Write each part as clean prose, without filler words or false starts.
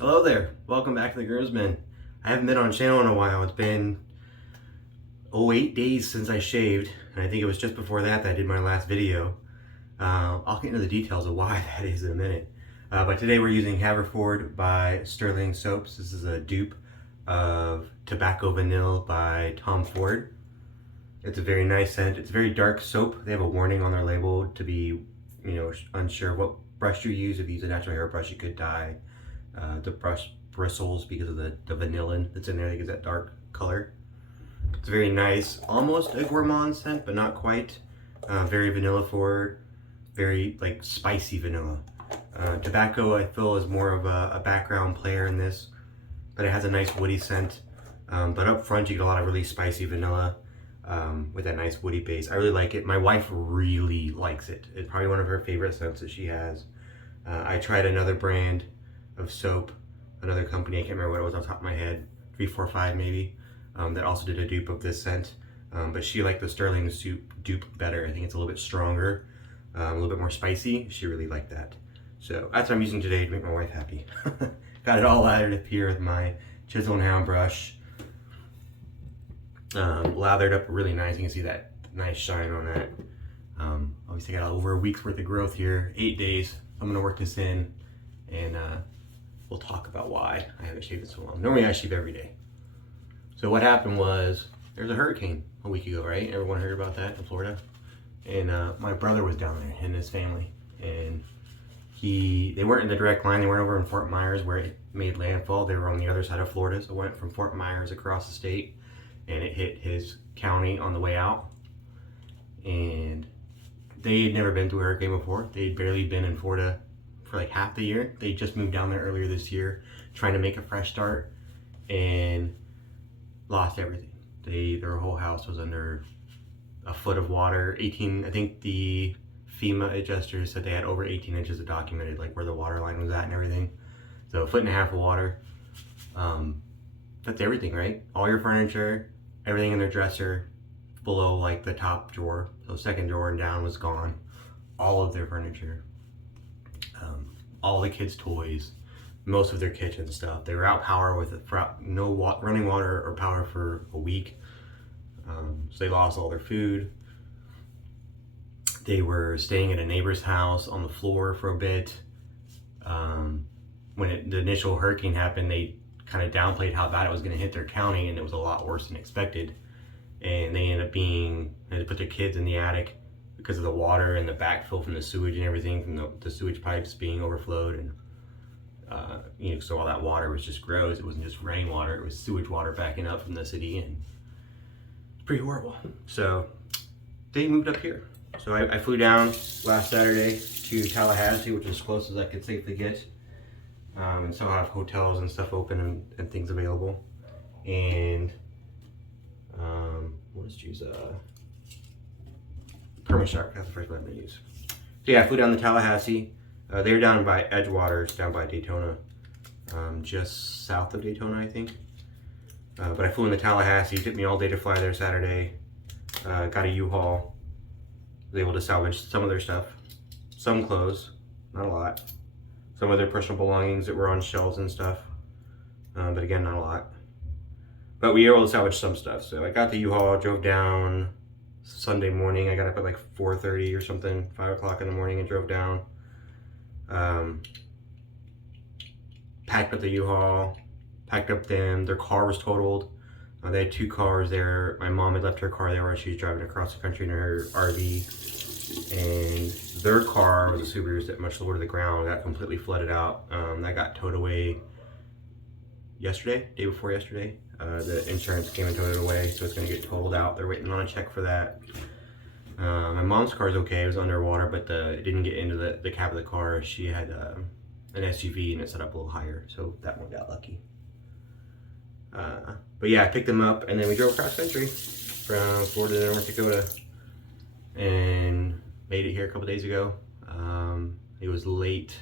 Hello there, welcome back to the Groomsmen. I haven't been on channel in a while. It's been 8 days since I shaved, and I think it was just before that I did my last video. I'll get into the details of why that is in a minute. But today we're using Haverford by Stirling Soaps. This is a dupe of Tobacco Vanille by Tom Ford. It's a very nice scent. It's a very dark soap. They have a warning on their label to be, unsure what brush you use. If you use a natural hair brush, you could dye the brush bristles because of the vanillin that's in there that gives that dark color. It's very nice, almost a gourmand scent, but not quite. Very vanilla forward, very like spicy vanilla. Tobacco I feel is more of a background player in this, but it has a nice woody scent. But up front you get a lot of really spicy vanilla with that nice woody base. I really like it. My wife really likes it. It's probably one of her favorite scents that she has. I tried another brand of soap, another company, I can't remember what it was off the top of my head, 345 maybe, that also did a dupe of this scent, but she liked the Stirling dupe better. I think it's a little bit stronger, a little bit more spicy. She really liked that. So that's what I'm using today to make my wife happy. Got it all lathered up here with my Chisel and Hound brush. Lathered up really nice. You can see that nice shine on that. Obviously got over a week's worth of growth here, 8 days. I'm gonna work this in, and we'll talk about why I haven't shaved it so long. Normally I shave every day. So what happened was, there was a hurricane a week ago, right? Everyone heard about that in Florida? And my brother was down there and his family. And they weren't in the direct line. They weren't over in Fort Myers where it made landfall. They were on the other side of Florida. So it went from Fort Myers across the state and it hit his county on the way out. And they had never been through a hurricane before. They'd barely been in Florida for like half the year. They just moved down there earlier this year trying to make a fresh start and lost everything. Their whole house was under a foot of water. I think the FEMA adjusters said they had over 18 inches of documented, like where the water line was at and everything. So 1.5 feet of water. That's everything, right? All your furniture, everything in their dresser below like the top drawer, so second drawer and down, was gone. All of their furniture. All the kids' toys, most of their kitchen stuff. They were out power with no running water or power for a week. So they lost all their food. They were staying at a neighbor's house on the floor for a bit. When the initial hurricane happened, they kind of downplayed how bad it was going to hit their county, and it was a lot worse than expected. And they ended up they had to put their kids in the attic because of the water and the backfill from the sewage and everything, from the sewage pipes being overflowed. And so all that water was just gross. It wasn't just rainwater, it was sewage water backing up from the city, and it's pretty horrible. So they moved up here. So I flew down last Saturday to Tallahassee, which is as close as I could safely get. And so I have hotels and stuff open and things available. And we'll just use Permasharp. That's the first one I'm going to use. So yeah, I flew down to Tallahassee. They were down by Edgewater, down by Daytona, just south of Daytona, I think. But I flew into Tallahassee. It took me all day to fly there Saturday. Got a U-Haul. Was able to salvage some of their stuff. Some clothes, not a lot. Some of their personal belongings that were on shelves and stuff. But again, not a lot. But we were able to salvage some stuff. So I got the U-Haul, drove down Sunday morning. I got up at like 4:30 or something, 5 o'clock in the morning, and drove down. Packed up the U-Haul, packed up their car was totaled. They had 2 cars there. My mom had left her car there while she was driving across the country in her RV. And their car was a Subaru, that much lower to the ground, got completely flooded out. That got towed away day before yesterday. The insurance came and towed it away, so it's going to get totaled out. They're waiting on a check for that. My mom's car is okay. It was underwater, but it didn't get into the cab of the car. She had an SUV and it set up a little higher, so that one got lucky. But yeah, I picked them up and then we drove cross country from Florida to North Dakota and made it here a couple days ago. It was late.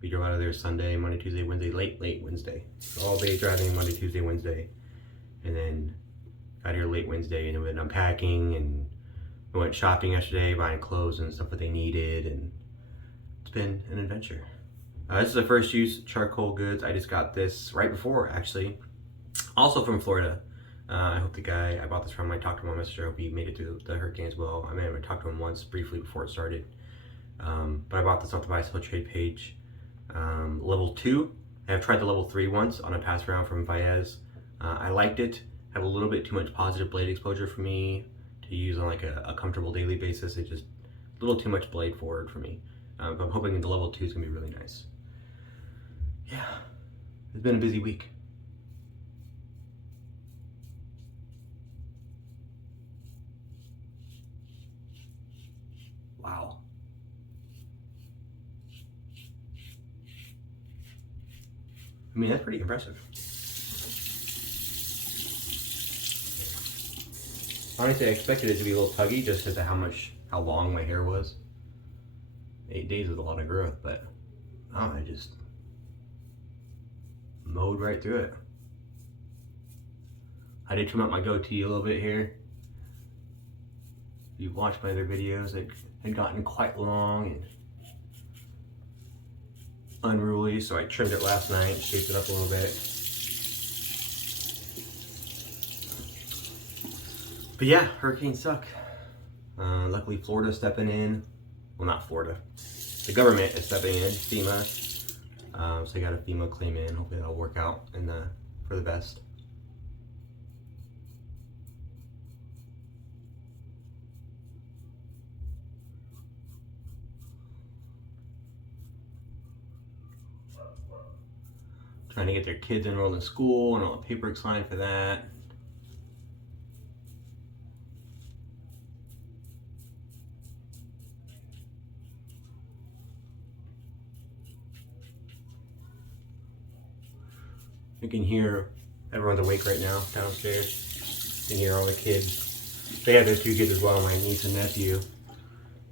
We drove out of there Sunday, Monday, Tuesday, Wednesday, late Wednesday. So all day driving Monday, Tuesday, Wednesday. And then got here late Wednesday and went unpacking, and we went shopping yesterday, buying clothes and stuff that they needed, and it's been an adventure. This is a first use charcoal goods. I just got this right before, actually. Also from Florida. I hope the guy I bought this from, I talked to him on Messenger. I hope he made it through the hurricane as well. I mean, I talked to him once briefly before it started. But I bought this off the buy sell trade page. Level 2. I have tried the level 3 once on a pass round from Baez. I liked it. Had a little bit too much positive blade exposure for me to use on like a comfortable daily basis. It just a little too much blade forward for me. But I'm hoping the level 2 is gonna be really nice. Yeah, it's been a busy week. Wow. I mean, that's pretty impressive. Honestly, I expected it to be a little tuggy just because of how long my hair was. 8 days is a lot of growth, but I just mowed right through it. I did trim up my goatee a little bit here. If you've watched my other videos, it had gotten quite long and unruly, so I trimmed it last night, shaped it up a little bit. But yeah, hurricanes suck. Luckily Florida's stepping in. Well, not Florida. The government is stepping in, FEMA. So I got a FEMA claim in. Hopefully that'll work out for the best. Trying to get their kids enrolled in school and all the paperwork signed for that. You can hear everyone's awake right now downstairs. You can hear all the kids. They have their 2 kids as well, my niece and nephew.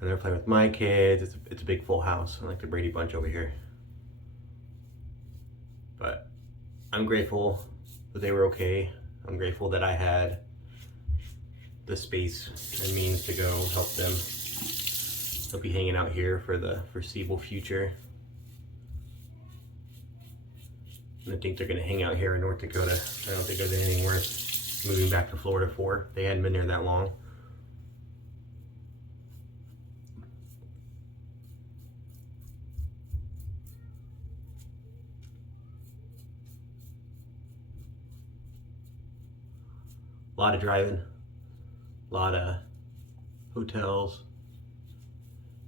And they're playing with my kids. It's a big full house, like the Brady Bunch over here. But I'm grateful that they were okay. I'm grateful that I had the space and means to go help them. They'll be hanging out here for the foreseeable future. And I think they're gonna hang out here in North Dakota. I don't think there's anything worth moving back to Florida for. They hadn't been there that long. A lot of driving, a lot of hotels.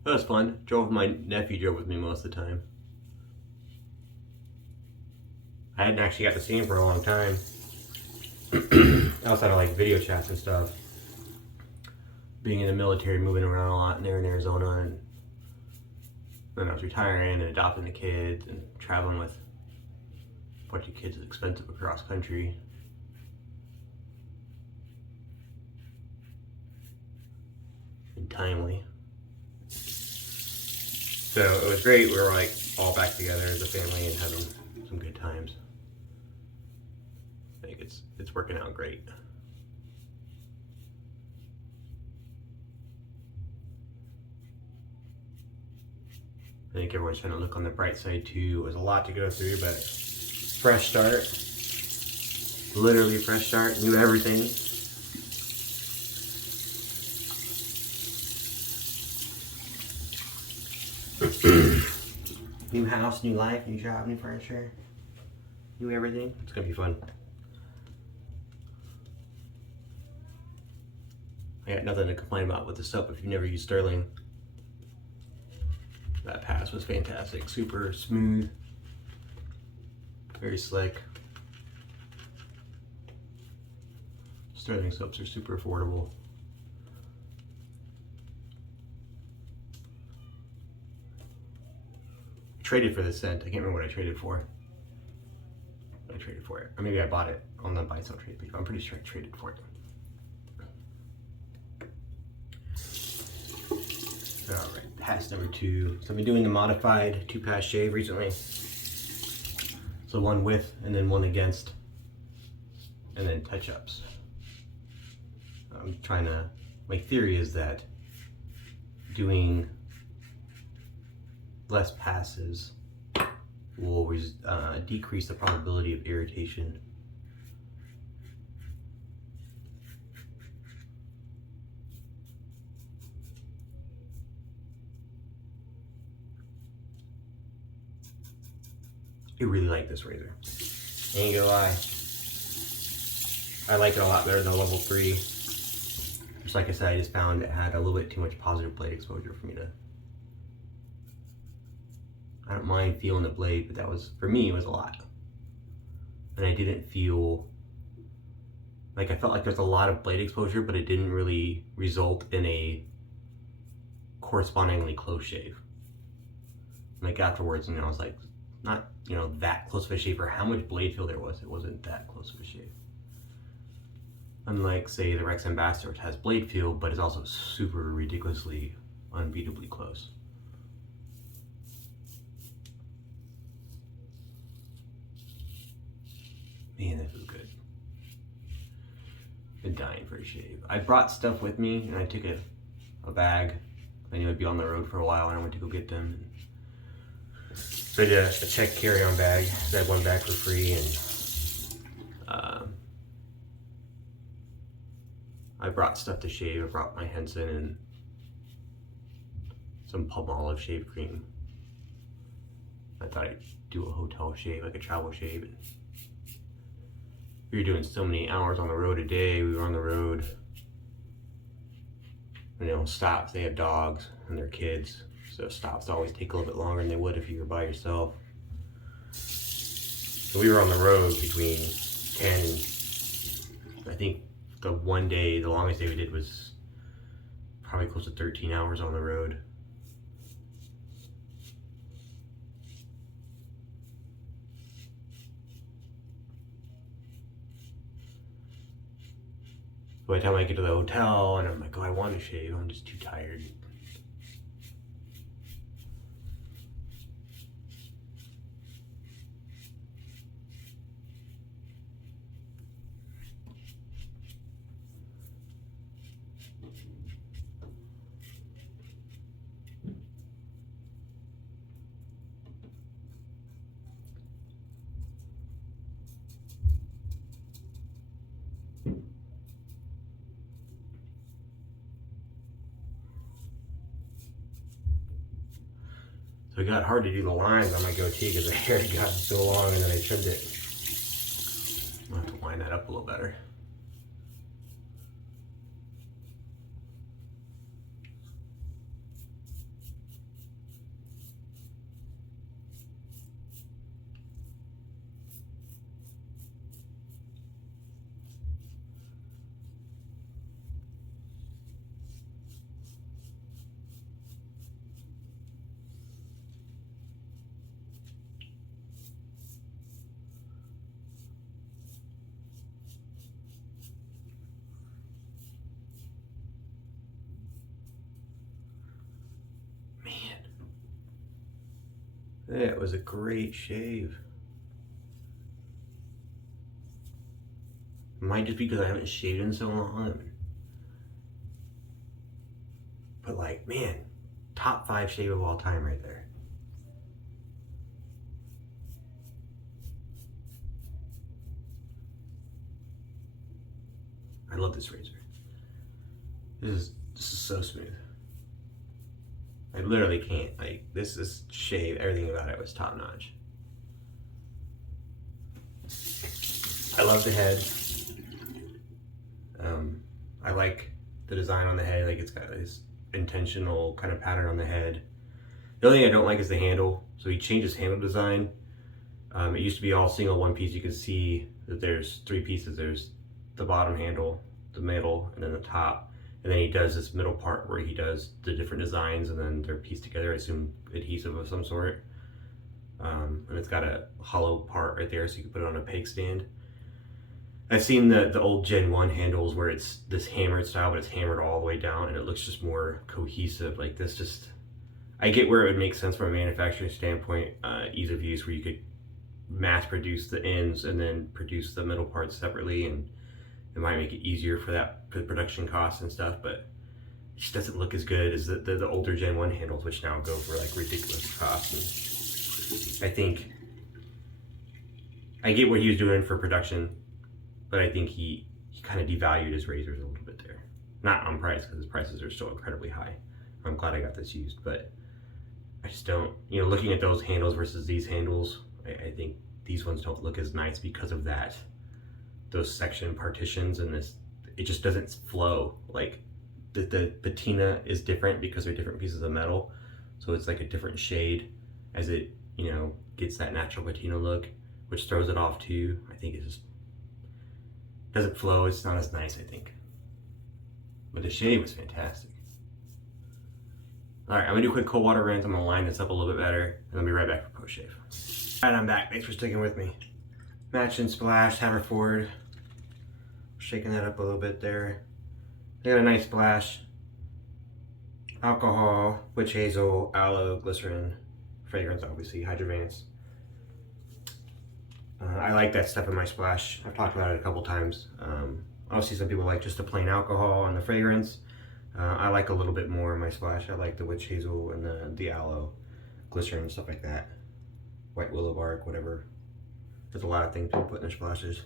That was fun. My nephew drove with me most of the time. I hadn't actually got to see him for a long time. Outside of like video chats and stuff. Being in the military, moving around a lot, and there in Arizona, and then I was retiring and adopting the kids and traveling with a bunch of kids is expensive across country. And timely. So it was great. We were like all back together as a family and having some good times. I think it's working out great. I think everyone's trying to look on the bright side too. It was a lot to go through, but fresh start. Literally fresh start. Knew everything. New house, new life, new job, new furniture, new everything. It's gonna be fun. I got nothing to complain about with the soap if you've never used Stirling. That pass was fantastic. Super smooth, very slick. Stirling soaps are super affordable. Traded for this scent. I can't remember what I traded for. I traded for it. Or maybe I bought it on the buy sell trade page. I'm pretty sure I traded for it. Alright, pass number 2. So I've been doing the modified 2-pass shave recently. So one with and then one against. And then touch-ups. I'm trying to, my theory is that doing less passes will decrease the probability of irritation. I really like this razor. Ain't gonna lie. I like it a lot better than the level 3. Just like I said, I just found it had a little bit too much positive blade exposure for me to... I don't mind feeling the blade, but that was, for me, it was a lot. And I didn't feel... Like, I felt like there's a lot of blade exposure, but it didn't really result in a correspondingly close shave. Like, afterwards, you know, I was like, not, you know, that close of a shave for how much blade feel there was. It wasn't that close of a shave. Unlike, say, the Rex Ambassador, which has blade feel, but is also super ridiculously, unbeatably close. Man, that feels good. Been dying for a shave. I brought stuff with me, and I took a bag. I knew I'd be on the road for a while, and I went to go get them. So I did a check carry-on bag. I had one bag for free, and I brought stuff to shave. I brought my Henson and some Palmolive shave cream. I thought I'd do a hotel shave, like a travel shave. And we were doing so many hours on the road a day. We were on the road, you know, stops. They have dogs and their kids, so stops always take a little bit longer than they would if you were by yourself. So we were on the road between 10 and, I think the one day, the longest day we did was probably close to 13 hours on the road. By the time I get to the hotel and I'm like, oh, I want to shave, I'm just too tired. So it got hard to do the lines on my goatee because the hair had gotten so long, and then I trimmed it. I'll have to line that up a little better. That was a great shave. It might just be because I haven't shaved in so long. But like, man, top 5 shave of all time right there. I love this razor. This is so smooth. I literally can't, like, this is shave, everything about it was top notch. I love the head. I like the design on the head, like it's got this intentional kind of pattern on the head. The only thing I don't like is the handle. So he changed his handle design. It used to be all single one piece. You can see that there's 3 pieces. There's the bottom handle, the middle, and then the top. And then he does this middle part where he does the different designs and then they're pieced together, I assume adhesive of some sort. And it's got a hollow part right there so you can put it on a peg stand. I've seen the old Gen 1 handles where it's this hammered style, but it's hammered all the way down and it looks just more cohesive. Like this just, I get where it would make sense from a manufacturing standpoint, ease of use, where you could mass produce the ends and then produce the middle parts separately, and it might make it easier for the production costs and stuff, but it just doesn't look as good as the older Gen 1 handles, which now go for like ridiculous costs. And I think I get what he was doing for production, but I think he kind of devalued his razors a little bit there. Not on price, because his prices are still incredibly high. I'm glad I got this used, but I just don't, you know, looking at those handles versus these handles, I think these ones don't look as nice because of that, those section partitions, and this, it just doesn't flow. Like the patina is different because they're different pieces of metal, so it's like a different shade as it, you know, gets that natural patina look, which throws it off too. I think it just doesn't flow. It's not as nice, I think. But the shave was fantastic. All right, I'm gonna do a quick cold water rinse. I'm gonna line this up a little bit better, and I'll be right back for post shave. All right, I'm back. Thanks for sticking with me. Match and Splash Haverford. Shaking that up a little bit there. They got a nice splash. Alcohol, witch hazel, aloe, glycerin, fragrance, obviously, hydrovance. I like that stuff in my splash. I've talked about it a couple times. Obviously, some people like just the plain alcohol and the fragrance. I like a little bit more in my splash. I like the witch hazel and the aloe, glycerin, stuff like that. White willow bark, whatever. There's a lot of things people put in their splashes.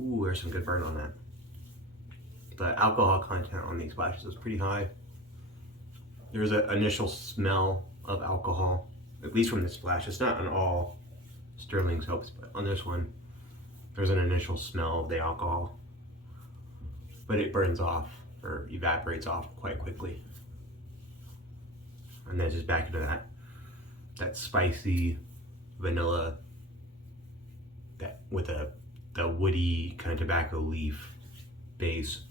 Ooh, there's some good burn on that. The alcohol content on these splashes is pretty high. There's an initial smell of alcohol, at least from the splash. It's not on all Stirling soaps, but on this one, there's an initial smell of the alcohol, but it burns off or evaporates off quite quickly. And then just back into that spicy vanilla, that with the woody kind of tobacco leaf base.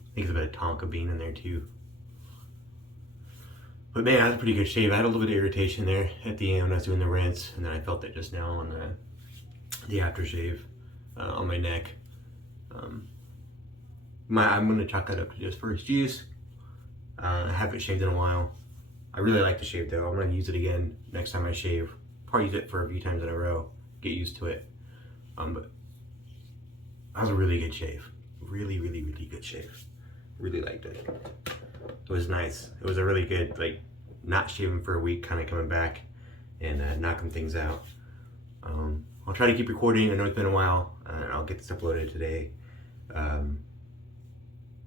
I think there's a bit of tonka bean in there too. But man, that was a pretty good shave. I had a little bit of irritation there at the end when I was doing the rinse, and then I felt it just now on the aftershave on my neck. I'm gonna chalk that up to just first use. I haven't shaved in a while. I really like the shave though. I'm gonna use it again next time I shave. Probably use it for a few times in a row, get used to it. But that was a really good shave. Really, really, really good shave. Really liked it. It was nice. It was a really good, like, not shaving for a week, kind of coming back and knocking things out. I'll try to keep recording. I know it's been a while, and I'll get this uploaded today. I'll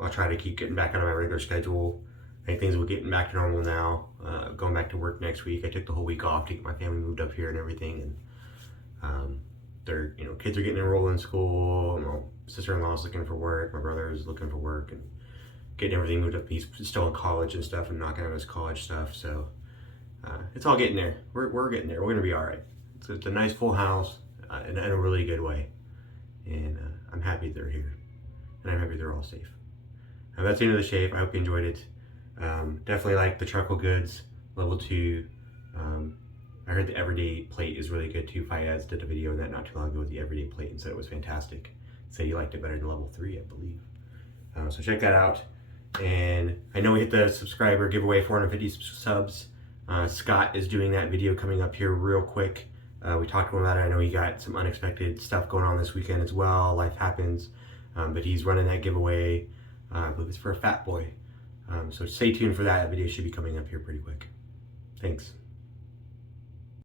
try to keep getting back on my regular schedule. I think things will get back to normal now. Going back to work next week. I took the whole week off to get my family moved up here and everything, and their, you know, kids are getting enrolled in school. My sister-in-law's looking for work. My brother's looking for work and getting everything moved up. He's still in college and stuff and knocking out his college stuff. So it's all getting there. We're getting there. We're gonna be all right. It's a nice full house in a really good way. And I'm happy they're here. And I'm happy they're all safe. That's the end of the shave. I hope you enjoyed it. Definitely like the charcoal goods, level 2. I heard the everyday plate is really good too. Fayez did a video on that not too long ago with the everyday plate and said it was fantastic. Said he liked it better than level 3, I believe. So check that out. And I know we hit the subscriber giveaway, 450 subs. Scott is doing that video coming up here real quick. We talked about it. I know he got some unexpected stuff going on this weekend as well. Life happens. But he's running that giveaway. I believe it's for a fat boy. So stay tuned for that. That video should be coming up here pretty quick. Thanks.